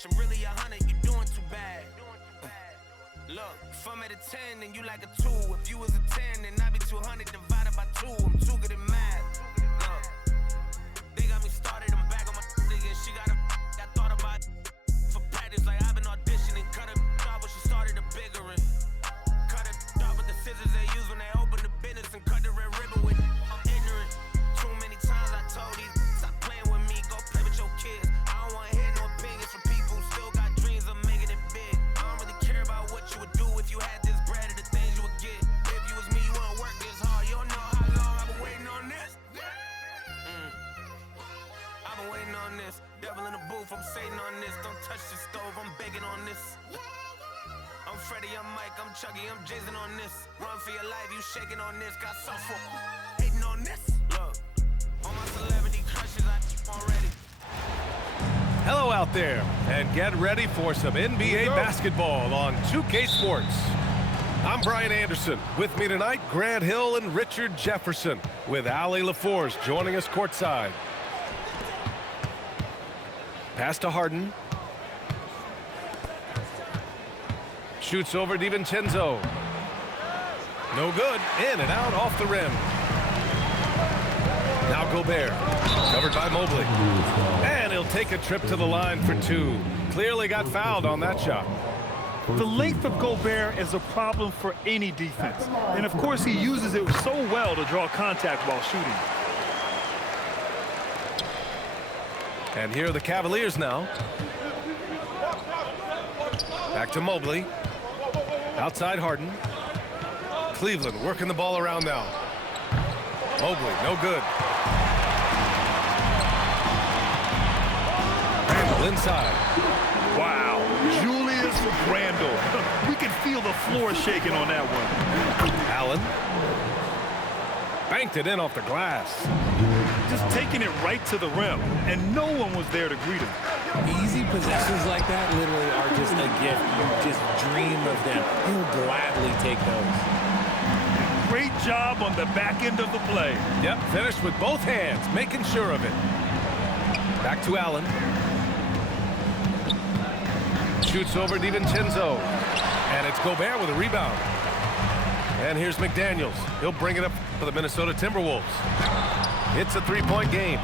cash, I'm really 100, you doing too bad. Look, if I'm at a 10 and you like a 2, if you was a 10 then I'd be 200 divided by 2, I'm too good at math. Look, they got me started, I'm back on my again, she got a I thought about for practice, like I've been auditioning, cut a off when she started a bigger one. Cut it off with the scissors they use when they open the business and cut the red ribbon with. I'm ignorant, too many times I told these stop playing with me, go play with your kids. I don't wanna hear no opinions from people who still got dreams of making it big. I don't really care about what you would do if you had this bread or the things you would get. If you was me, you wouldn't work this hard. You don't know how long I've been waiting on this. I've been waiting on this. Devil in the booth, I'm Satan on this. Don't touch the stove, I'm begging on this. I'm Freddie, I'm Mike, I'm Chucky, I'm Jason on this. Run for your life, you shaking on this. Got software hating on this. Look, all my celebrity crushes, I already. Hello out there, and get ready for some NBA basketball on 2K Sports. I'm Brian Anderson. With me tonight, Grant Hill and Richard Jefferson, with Allie LaForce joining us courtside. Pass to Harden. Shoots over DiVincenzo. No good. In and out off the rim. Now Gobert. Covered by Mobley. And he'll take a trip to the line for two. Clearly got fouled on that shot. The length of Gobert is a problem for any defense. And of course he uses it so well to draw contact while shooting. And here are the Cavaliers now. Back to Mobley. Outside Harden. Cleveland working the ball around now. Mobley, no good. Randle inside. Wow, Julius Randle. We can feel the floor shaking on that one. Allen. Banked it in off the glass. Just taking it right to the rim, and no one was there to greet him. Easy possessions like that literally are just a gift. You just dream of them. He'll gladly take those. Great job on the back end of the play. Yep, finished with both hands, making sure of it. Back to Allen. Shoots over DiVincenzo. And it's Gobert with a rebound. And here's McDaniels. He'll bring it up for the Minnesota Timberwolves. It's a three-point game.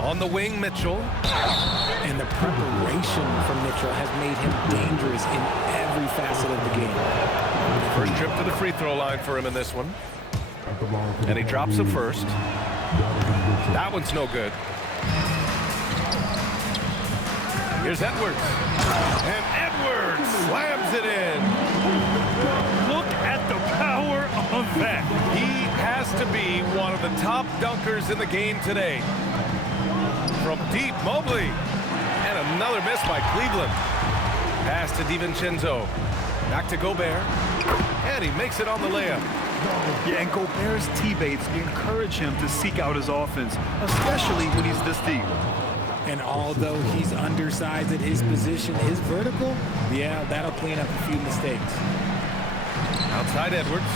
On the wing, Mitchell. And the preparation from Mitchell has made him dangerous in every facet of the game. First trip to the free throw line for him in this one. And he drops it first. That one's no good. Here's Edwards. And Edwards slams it in. Look at the power of that. He has to be one of the top dunkers in the game today. From deep, Mobley. And another miss by Cleveland. Pass to DiVincenzo. Back to Gobert. And he makes it on the layup. Yeah, and Gobert's teammates encourage him to seek out his offense, especially when he's this deep. And although he's undersized at his position, his vertical, yeah, that'll clean up a few mistakes. Outside Edwards.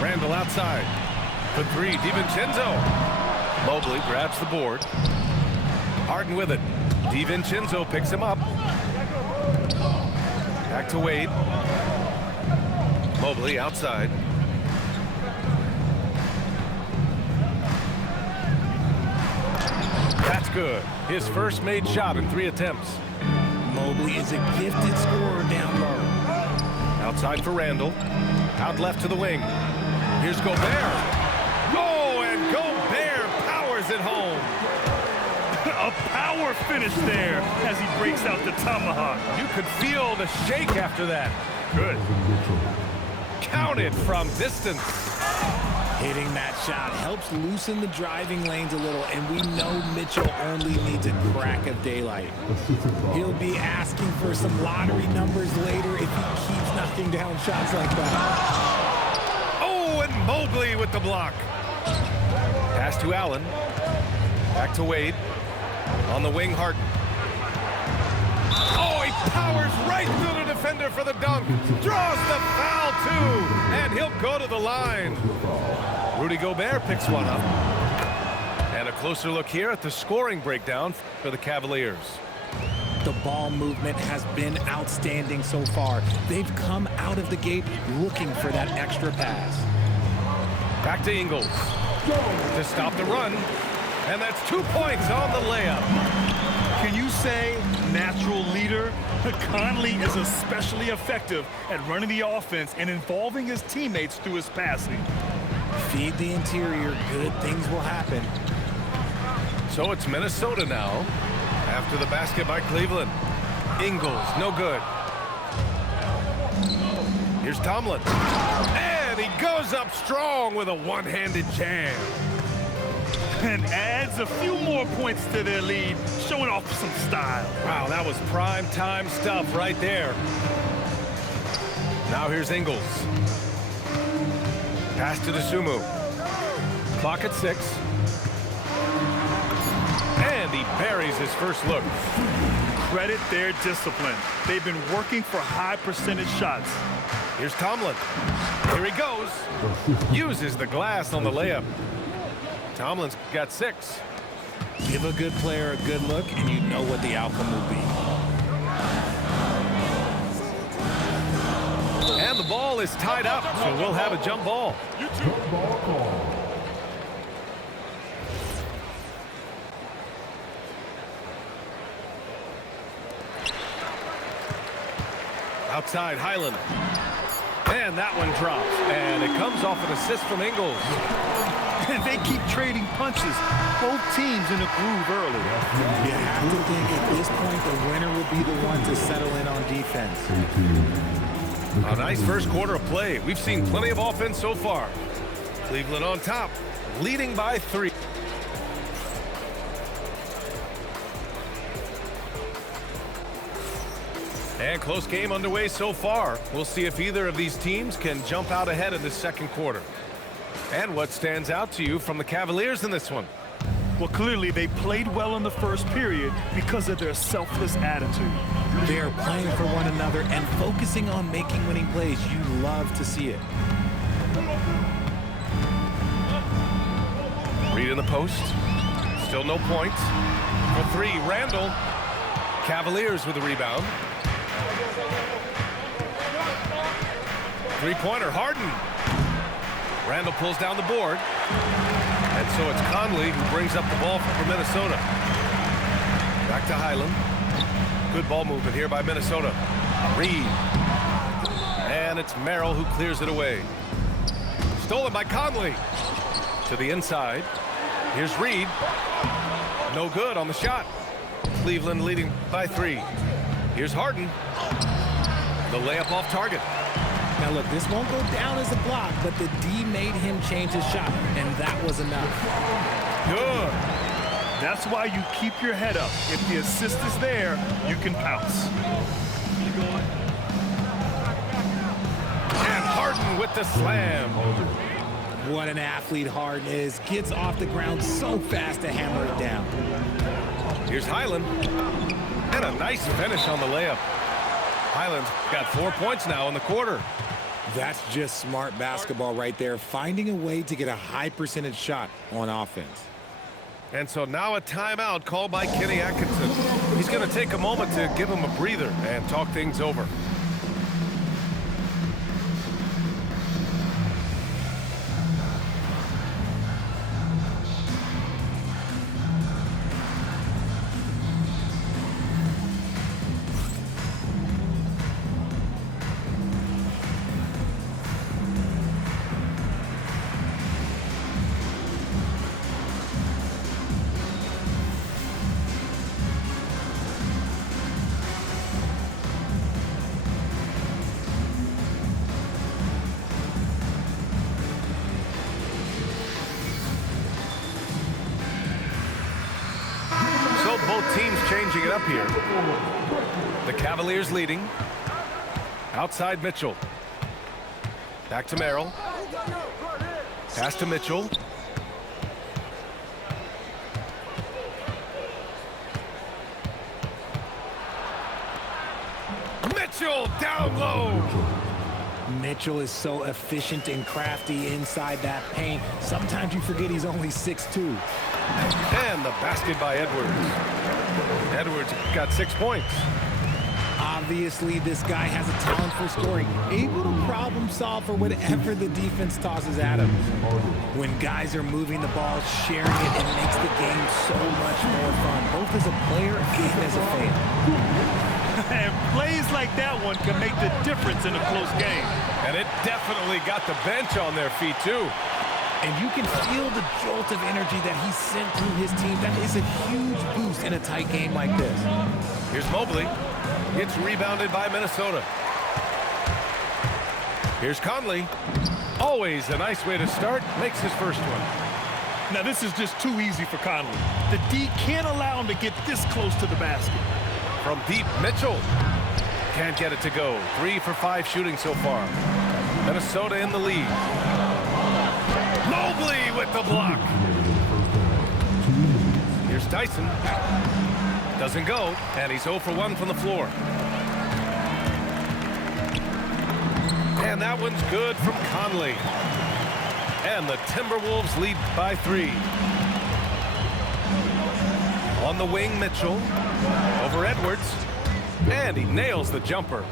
Randle outside. For three, DiVincenzo. Mobley grabs the board. Harden with it. DiVincenzo picks him up. Back to Wade. Mobley outside. That's good. His first made shot in 3 attempts. Mobley is a gifted scorer down low. Outside for Randle. Out left to the wing. Here's Gobert. Oh, and Gobert powers it home. A power finish there as he breaks out the tomahawk. You could feel the shake after that. Good. Counted from distance. Hitting that shot helps loosen the driving lanes a little, and we know Mitchell only needs a crack of daylight. He'll be asking for some lottery numbers later if he keeps knocking down shots like that. Oh, and Mobley with the block. Pass to Allen. Back to Wade. On the wing, Harden. Oh, he powers right through the defender for the dunk. Draws the foul, too. And he'll go to the line. Rudy Gobert picks one up. And a closer look here at the scoring breakdown for the Cavaliers. The ball movement has been outstanding so far. They've come out of the gate looking for that extra pass. Back to Ingles to stop the run. And that's 2 points on the layup. Can you say natural leader? Conley is especially effective at running the offense and involving his teammates through his passing. Feed the interior, good things will happen. So it's Minnesota now after the basket by Cleveland. Ingles, no good. Here's Tomlin. And he goes up strong with a one-handed jam. And adds a few more points to their lead, showing off some style. Wow, that was prime time stuff right there. Now here's Ingles. Pass to Dosunmu. Clock at 6. And he buries his first look. Credit their discipline. They've been working for high percentage shots. Here's Tomlin. Here he goes. Uses the glass on the layup. Tomlin's got 6. Give a good player a good look, and you know what the outcome will be. And the ball is tied up, so we'll have a jump ball. Outside, Highland. And that one drops, and it comes off an assist from Ingles. And they keep trading punches. Both teams in a groove early. You have to think at this point the winner will be the one to settle in on defense. A nice first quarter of play. We've seen plenty of offense so far. Cleveland on top, leading by 3. And close game underway so far. We'll see if either of these teams can jump out ahead in this second quarter. And what stands out to you from the Cavaliers in this one? Well, clearly they played well in the first period because of their selfless attitude. They are playing for one another and focusing on making winning plays. You love to see it. Reed in the post. Still no points. For 3, Randall. Cavaliers with the rebound. Three-pointer, Harden. Randall pulls down the board. And so it's Conley who brings up the ball for Minnesota. Back to Highland. Good ball movement here by Minnesota. Reed. And it's Merrill who clears it away. Stolen by Conley. To the inside. Here's Reed. No good on the shot. Cleveland leading by 3. Here's Harden. The layup off target. Now look, this won't go down as a block, but the D made him change his shot, and that was enough. Good. That's why you keep your head up. If the assist is there, you can pounce. And Harden with the slam. What an athlete Harden is. Gets off the ground so fast to hammer it down. Here's Highland. And a nice finish on the layup. Highland's got 4 points now in the quarter. That's just smart basketball right there, finding a way to get a high percentage shot on offense. And so now a timeout called by Kenny Atkinson. He's going to take a moment to give him a breather and talk things over. Both teams changing it up here. The Cavaliers leading. Outside Mitchell. Back to Merrill. Pass to Mitchell. Mitchell down low. Mitchell is so efficient and crafty inside that paint. Sometimes you forget he's only 6'2". And the basket by Edwards. Edwards got 6 points. Obviously, this guy has a talent for scoring, able to problem solve for whatever the defense tosses at him. When guys are moving the ball, sharing it, it makes the game so much more fun, both as a player and as a fan. And plays like that one can make the difference in a close game. And it definitely got the bench on their feet, too. And you can feel the jolt of energy that he sent through his team. That is a huge boost in a tight game like this. Here's Mobley. It's rebounded by Minnesota. Here's Conley. Always a nice way to start. Makes his first one. Now, this is just too easy for Conley. The D can't allow him to get this close to the basket. From deep, Mitchell. Can't get it to go. 3 for 5 shooting so far. Minnesota in the lead. Mobley with the block. Here's Tyson. Doesn't go, and he's 0 for 1 from the floor. And that one's good from Conley. And the Timberwolves lead by 3. On the wing, Mitchell. Over Edwards. And he nails the jumper.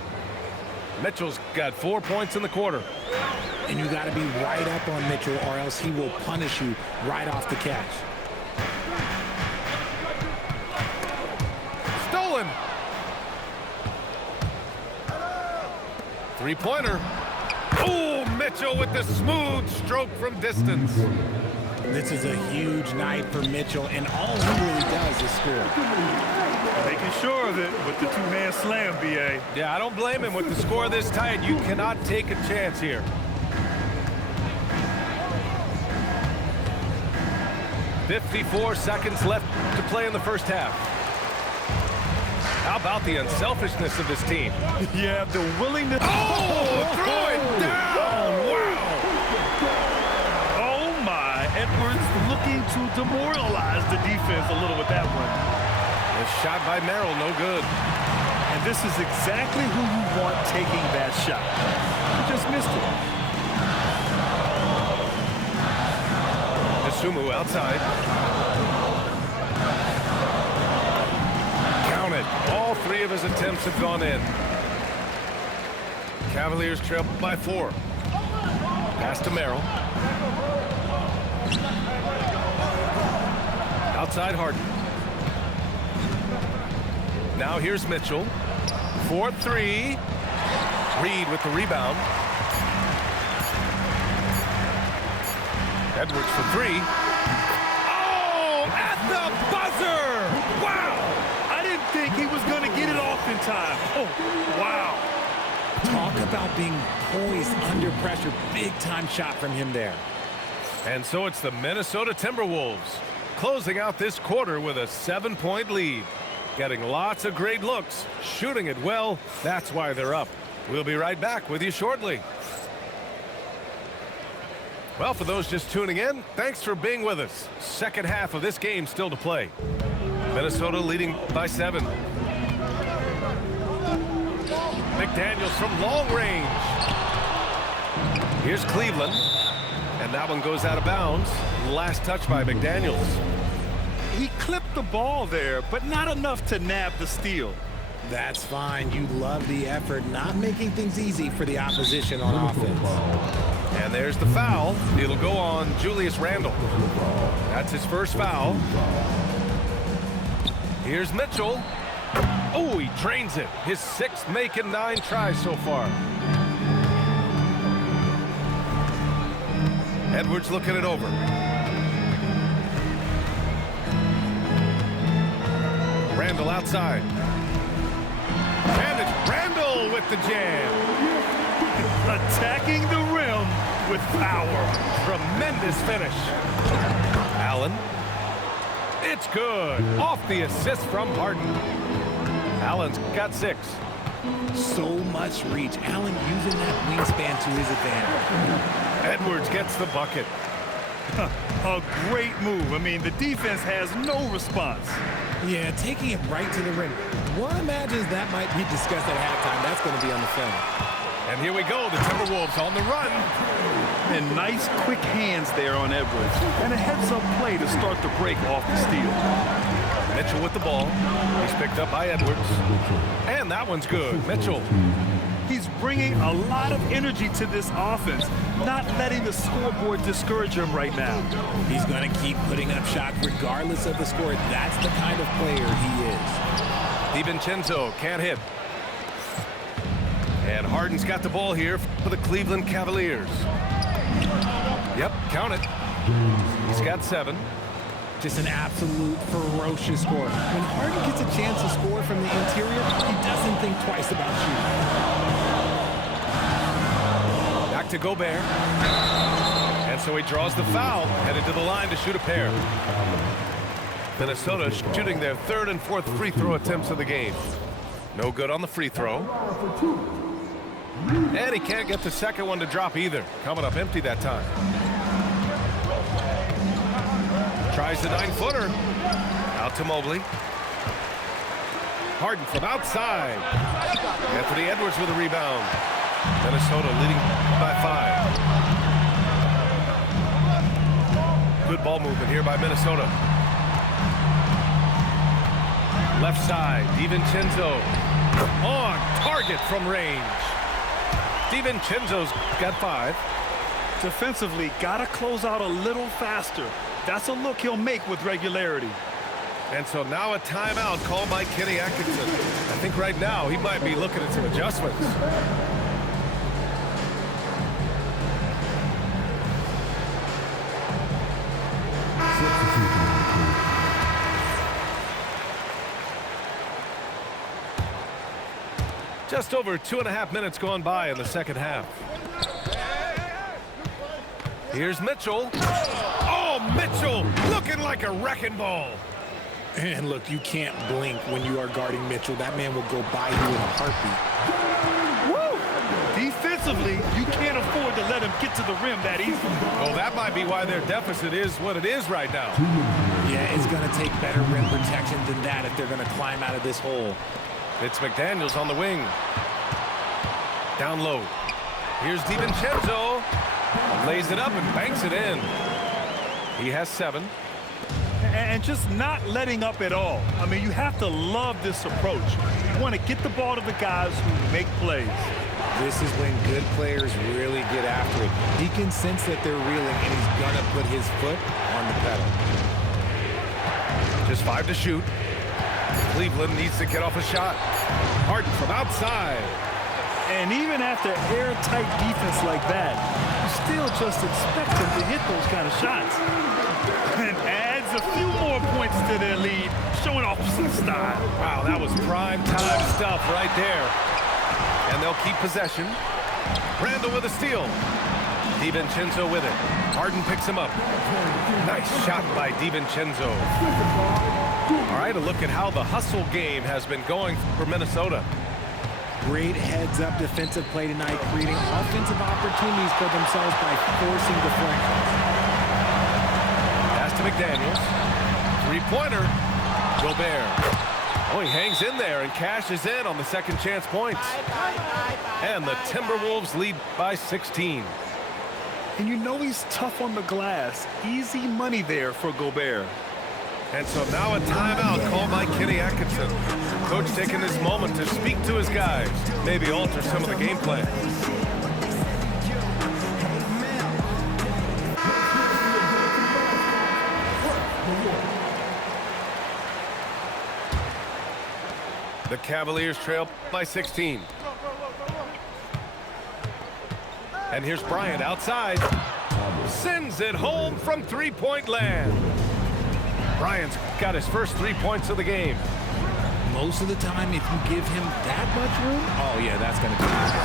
Mitchell's got 4 points in the quarter. And you got to be right up on Mitchell, or else he will punish you right off the catch. Stolen. Three-pointer. Oh, Mitchell with the smooth stroke from distance. This is a huge night for Mitchell, and all he really does is score. Making sure of it with the two-man slam, B.A. Yeah, I don't blame him with the score this tight. You cannot take a chance here. "54 seconds left to play in the first half. How about the unselfishness of this team? Yeah, the willingness. Oh, throw it down! Wow! Oh, my. Edwards looking to demoralize the defense a little with that one. A shot by Merrill, no good. And this is exactly who you want taking that shot. He just missed it. Sumu outside. Count it. All 3 of his attempts have gone in. Cavaliers trail by 4. Pass to Merrill. Outside Harden. Now here's Mitchell. 4-3. Reed with the rebound. Edwards for 3. Oh, at the buzzer! Wow! I didn't think he was going to get it off in time. Oh, wow. Talk about being poised under pressure. Big-time shot from him there. And so it's the Minnesota Timberwolves closing out this quarter with a 7-point lead. Getting lots of great looks, shooting it well. That's why they're up. We'll be right back with you shortly. Well, for those just tuning in, thanks for being with us. Second half of this game still to play. Minnesota leading by 7. McDaniels from long range. Here's Cleveland. And that one goes out of bounds. Last touch by McDaniels. He clipped the ball there, but not enough to nab the steal. That's fine. You love the effort, not making things easy for the opposition on offense. And there's the foul. It'll go on Julius Randle. That's his first foul. Here's Mitchell. Oh, he drains it. His 6th make in 9 tries so far. Edwards looking it over. Randle outside. And it's Randle with the jam. Attacking the rim with power. Tremendous finish. Allen. It's good. Off the assist from Harden. Allen's got 6. So much reach. Allen using that wingspan to his advantage. Edwards gets the bucket. A great move. I mean, the defense has no response. Yeah, taking it right to the rim. One imagines that might be discussed at halftime. That's going to be on the film. And here we go, the Timberwolves on the run. And nice quick hands there on Edwards. And a heads-up play to start the break off the steal. Mitchell with the ball. He's picked up by Edwards. And that one's good. Mitchell. He's bringing a lot of energy to this offense, not letting the scoreboard discourage him right now. He's going to keep putting up shots regardless of the score. That's the kind of player he is. DiVincenzo can't hit. And Harden's got the ball here for the Cleveland Cavaliers. Yep, count it. He's got 7. Just an absolute ferocious score. When Harden gets a chance to score from the interior, he doesn't think twice about shooting. Back to Gobert. And so he draws the foul, headed to the line to shoot a pair. Minnesota shooting their 3rd and 4th free throw attempts of the game. No good on the free throw. And he can't get the second one to drop either. Coming up empty that time. Tries the 9-footer. Out to Mobley. Harden from outside. Anthony Edwards with a rebound. Minnesota leading by 5. Good ball movement here by Minnesota. Left side, DiVincenzo on target from range. DiVincenzo's got 5. Defensively, got to close out a little faster. That's a look he'll make with regularity. And so now a timeout called by Kenny Atkinson. I think right now he might be looking at some adjustments. Just over 2.5 minutes gone by in the second half. Here's Mitchell. Oh, Mitchell looking like a wrecking ball. And look, you can't blink when you are guarding Mitchell. That man will go by you in a heartbeat. Woo! Defensively, you can't afford to let him get to the rim that easily. Oh, that might be why their deficit is what it is right now. Yeah, it's going to take better rim protection than that if they're going to climb out of this hole. It's McDaniels on the wing. Down low. Here's DiVincenzo. Lays it up and banks it in. He has 7. And just not letting up at all. I mean, you have to love this approach. You want to get the ball to the guys who make plays. This is when good players really get after it. He can sense that they're reeling, and he's going to put his foot on the pedal. Just 5 to shoot. Cleveland needs to get off a shot. Harden from outside. And even after airtight defense like that, you still just expect him to hit those kind of shots. And adds a few more points to their lead, showing off some style. Wow, that was prime time stuff right there. And they'll keep possession. Randall with a steal. DiVincenzo with it. Harden picks him up. Nice shot by DiVincenzo. All right, a look at how the hustle game has been going for Minnesota. Great heads-up defensive play tonight, creating offensive opportunities for themselves by forcing deflections. Pass to McDaniels. 3-pointer. Gobert. Oh, he hangs in there and cashes in on the second chance points. And the Timberwolves lead by 16. And you know he's tough on the glass. Easy money there for Gobert. And so now a timeout called by Kenny Atkinson. Coach taking this moment to speak to his guys, maybe alter some of the game plan. The Cavaliers trail by 16. And here's Bryant outside. Sends it home from three-point land. Bryant's got his first 3 points of the game. Most of the time, if you give him that much room, oh yeah, that's going to be easy.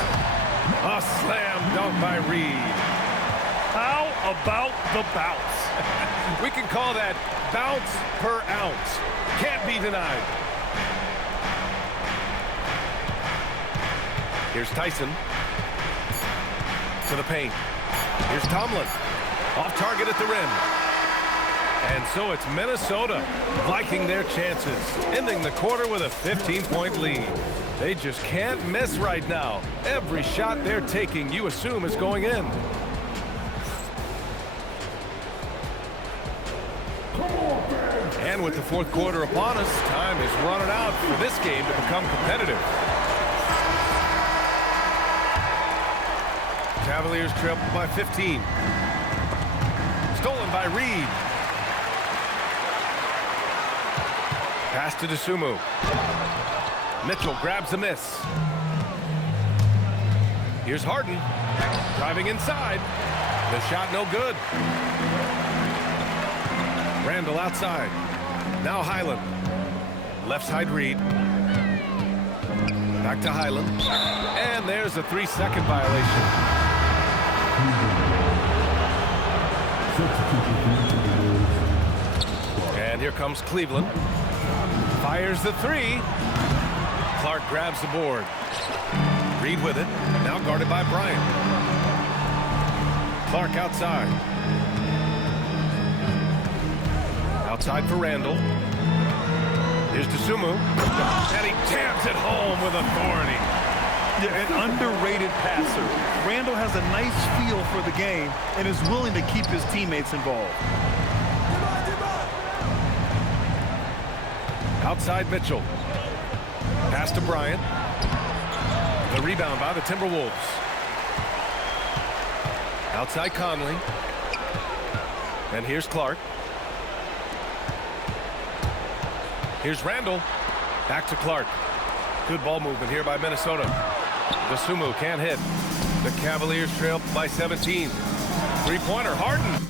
A slam dunk by Reed. How about the bounce? We can call that bounce per ounce. Can't be denied. Here's Tyson. To the paint. Here's Tomlin. Off target at the rim. And so it's Minnesota liking their chances, ending the quarter with a 15-point lead. They just can't miss right now. Every shot they're taking, you assume, is going in. And with the fourth quarter upon us, time is running out for this game to become competitive. Cavaliers trail by 15. Stolen by Reed. Pass to Dosunmu. Mitchell grabs a miss. Here's Harden. Driving inside. The shot no good. Randall outside. Now Highland. Left side Reed. Back to Highland. And there's a 3-second violation. And here comes Cleveland. Fires the three. Clark grabs the board. Reed with it. Now guarded by Bryant. Clark outside. Outside for Randall. Here's Dosunmu. And he jams it home with authority. Yeah, an underrated passer. Randall has a nice feel for the game and is willing to keep his teammates involved. Outside Mitchell. Pass to Bryant. The rebound by the Timberwolves. Outside Conley. And here's Clark. Here's Randall. Back to Clark. Good ball movement here by Minnesota. Dosunmu can't hit. The Cavaliers trail by 17. Three-pointer, Harden.